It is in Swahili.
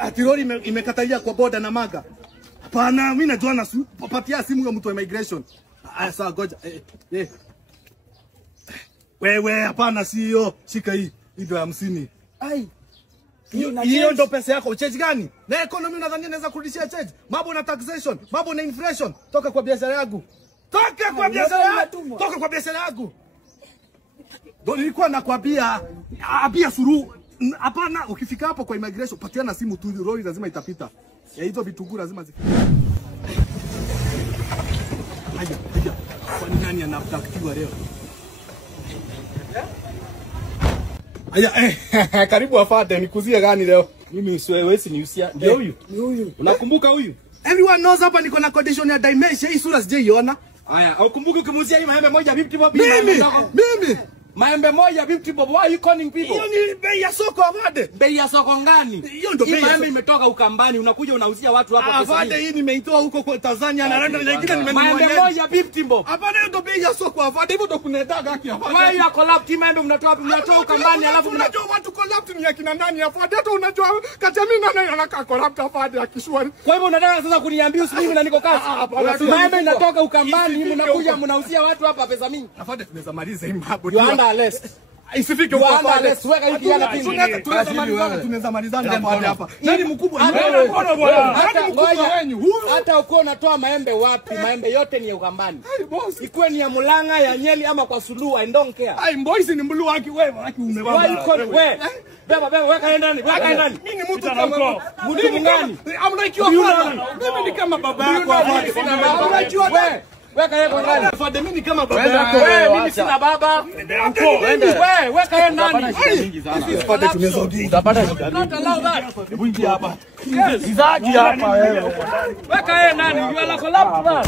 Atirori imekatalia kwa boda na maga. Hapana, mimi najua na papatia simu ya mtu wa immigration. Sawa goja. Wewe hapana sio. Shika hii. Ndio 50. Ai. Hiyo ndo pesa yako. Change gani? Na economy unadhania naweza kurudishia change? Mambo na taxation, mambo na inflation. Toka kwa biashara yangu. Toka kwa biashara yangu. Toka kwa biashara yangu. Ndio nilikuwa nakwambia abia suru. Hapana, ukifika hapo kwa immigration patiana simu tu, lori lazima itapita. Ya hizo vitunguu lazima zifike. Haya. Kwa nani anabdaktiwa leo? Haya, karibu afate nikuzie gani leo? Mimi usiwezi niusia. Ndio huyu. Ni huyu. Unakumbuka huyu? Everyone knows hapa niko na condition ya dementia. Hii sura sijaiona. Haya, au kumbuka ukimuuzia hii maembe moja 50 bob. Mimi. Maembe moja 50 bob. Why are you calling people? Hiyo ni bei ya soko avade. Bei ya soko ngani? Hiyo ndio bei. Maembe imetoka Ukambani, unakuja unauzia watu hapo pesa. Avade hii nimeitoa huko kwa Tanzania na renda nyingine nimenunua. Maembe moja 50 bob. Hapana, hiyo ndio bei ya soko avade. Hivyo ndio kunedaga haki avade. Why you collapse hii maembe mnatoa wapi? Mnatoa Ukambani alafu unajua watu collapse ni ya kina nani avade? Hata unajua kati ya mimi na nani anaka collapse avade akishwari. Kwa hivyo unataka sasa kuniambia usimimi na niko kazi? Maembe inatoka Ukambani, mnakuja mnauzia watu hapa pesa mingi. Avade tunaweza maliza hii mambo. You under arrest. Isifike huko hapa. Weka hiki yana pingi. Tunaweza malizana hapa. Nani mkubwa? Hata uko unatoa maembe wapi? Maembe yote ni ya Ukambani. Ikuwe ni ya Mulanga, ya Nyeri ama kwa Suluhu, I don't care. Ai boys ni mbulu waki wewe, waki umebaba. Wewe. Beba weka ndani, weka ndani. Mimi ni mtu kama mtu mngani? Amnaikiwa father. Mimi ni kama baba yako. Unajua wewe. Weka yeye ndani. Father mimi ni kama baba yako. Wewe mimi sina baba. Wewe weka yeye ndani. Father tunazodi. Utapata not allow that. Hebu ingia hapa. Izaji hapa wewe. Weka yeye ndani, you are like a lap.